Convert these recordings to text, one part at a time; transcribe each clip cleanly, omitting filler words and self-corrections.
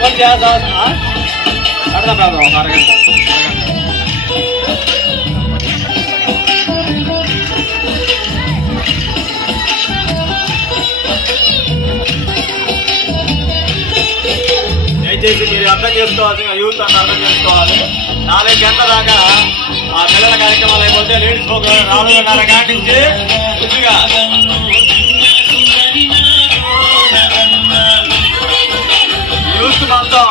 కరెక్ట్గా అర్థం కాదు అరగంట దయచేసి మీరు అర్థం చేసుకోవాలి, యూత్ అని అర్థం చేసుకోవాలి. 4 గంటల దాకా ఆ పిల్లల కార్యక్రమాలు అయిపోతే లేడీస్ ప్రోగ్రాం 4:30 గంటల నుంచి కొద్దిగా యూత్ మొత్తం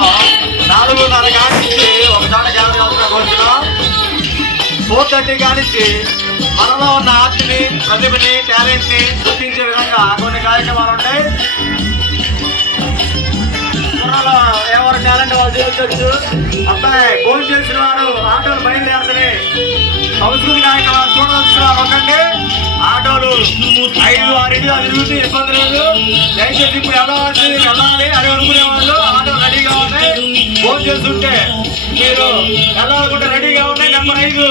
4:30 గంటల నుంచి ఒకసారి గ్యాదర్ కావాల్సిన కోరుతున్నాం. 4:30 కానించి మనలో ఉన్న ఆర్ట్ని, ప్రతిభని, టాలెంట్ ని గుర్తించే విధంగా కొన్ని కార్యక్రమాలు ఉంటాయి. ఎవరు టాలెంట్ వాళ్ళు చేయొచ్చు. అబ్బాయి భోజనం చేసిన వారు ఆటోలు బయలుదేరుతున్నాయి. సంస్కృతి కార్యక్రమాలు చూడవచ్చున్నారు. ఒకండి ఆటోలు 5-6 అది తిరుగుతూ ఇబ్బంది లేదు. దయచేసి ఇప్పుడు వెళ్ళాలి అని అనుకునే వాళ్ళు ఆటోలు రెడీగా ఉన్నాయి. భోజనం చేస్తుంటే మీరు వెళ్ళాలనుకుంటే రెడీగా ఉన్నాయి. నెంబర్ 5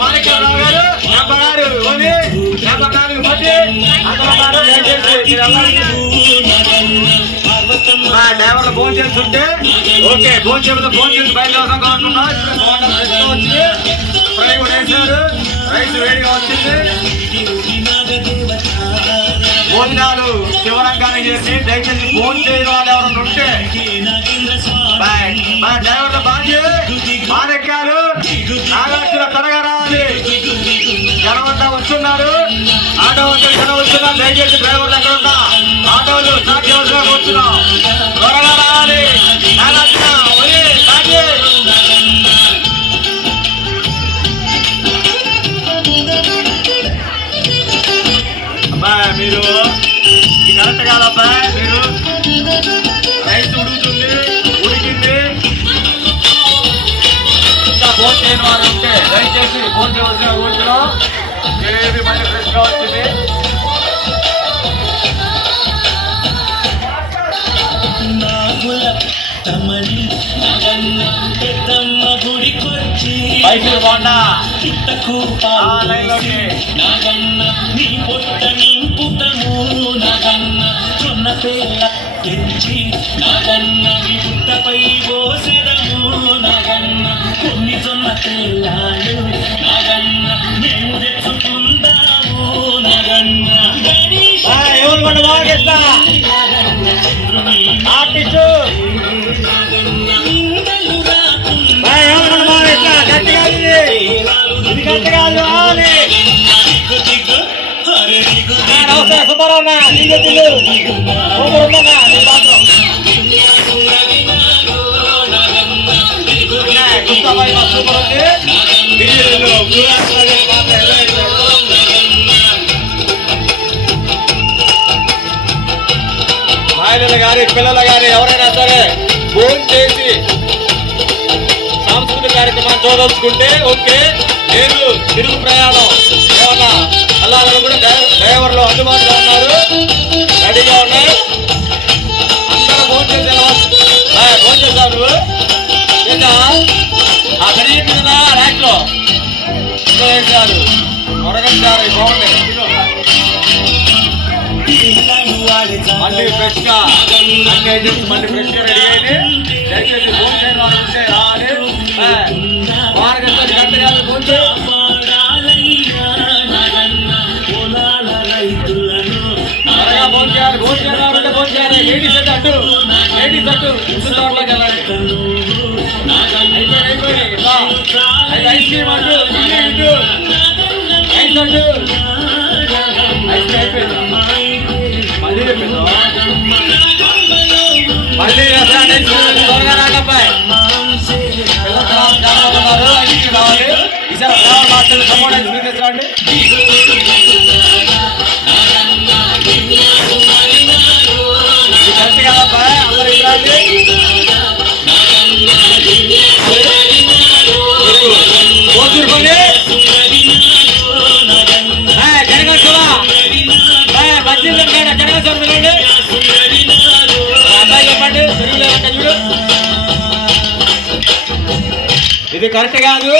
మాణిక్యరావు గారు, నెంబర్ 6 ఓని, నెంబర్ 4 మధ్య అందరూ దయచేసి డ్రైవర్లు ఫోన్ చేస్తుంటే ఓకే ఫోన్ చెబుతా ఫోన్ చేసి బయలుదేరడం కాకుండా వచ్చింది. ఫ్రై కూడా వేసారు, రైస్ వేడిగా వచ్చింది. భోజనాలు శివరంగానే చేసి దయచేసి ఫోన్ చేయని వాళ్ళు ఎవరైనా ఉంటే డ్రైవర్ల బాధ్యత మాణిక్యాలు నాగార్జున త్వరగా రావాలి. జనమంతా వస్తున్నారు, ఆటో వచ్చి జనం వస్తున్నారు. దయచేసి డ్రైవర్లు ఎక్కడ ఉన్నా ఆటోలు స్టార్ట్ చేయాల్సిన వస్తున్నాం. త్వరగా రావాలి. నాగార్జున అబ్బాయి మీరు కరెక్ట్ కాదబ్బాయి. మీరు రైస్ ఉడుకుతుంది, ఉడికింది. ఇంకా ఫోన్ చేయని వారు ఉంటే దయచేసి ఫోన్ చేయవలసిన కూర్చున్నాం. ఏది మళ్ళీ ఫ్రెష్ గా వచ్చింది. మైసూర్ బోండా లైన్లోకి తెచ్చి నాగన్న నీ పుట్టపై పోసెదము నాగన్న కొన్ని జొన్న తెల్లాలు నాగన్న మేము తెచ్చుకుందాము నాగన్న మహిళలు గాని పిల్లలు గాని ఎవరైనా సరే ఫోన్ చేసి సాంస్కృతిక కార్యక్రమాన్ని చూదలుచుకుంటే ఓకే. లేదు తిరుగు ప్రయాణం ఏమన్నా అల్లాలని కూడా డ్రైవర్లు అందుబాటులో ఉన్నారు, రెడీగా ఉన్నారు. అందరూ ఫోన్ చేసి ఫోన్ చేశావు నువ్వు ఆ గడియ మీద ర్యాక్ లో వేసారు మొరగంటారు. బాగుంటాయి మళ్ళీ ఫ్రెష్ గా మళ్ళీ ఫ్రెష్ గా రెడీ అయింది. దయచేసి ఫోన్ చేయడం వాళ్ళు ఉంటే రావాలి. వారికి గంటగా ఫోన్ త్వరగా ఫోన్ చేయాలి. ఫోన్ చేయాలంటే ఫోన్ చేయాలి. లేడీస్ అంటే అడ్డు, లేడీస్ అడ్డు తోటలోకి వెళ్ళాలి. అయిపోయి ఐస్ క్రీమ్ అడ్డు, ఇటు ఐస్ అడ్డు, ఐస్ క్రీమ్ అయిపోయింది. మళ్ళీ చెప్పిందా మళ్ళీ త్వరగా రాకబ్బాయి రావాలి. ఈసారి మాట్లాడి సపోర్ట్ అయితే మీకు రండి. కరెక్ట్ కదబ్బాయి అందరూ ఇలాంటి పోతురుకొని జనగోత్సవా బజ్జీలు జనగోత్సవం పిలవండి. అబ్బాయి చెప్పండి తెలుగులో ఏమంటే చూడు. ఇది కరెక్ట్ కాదు.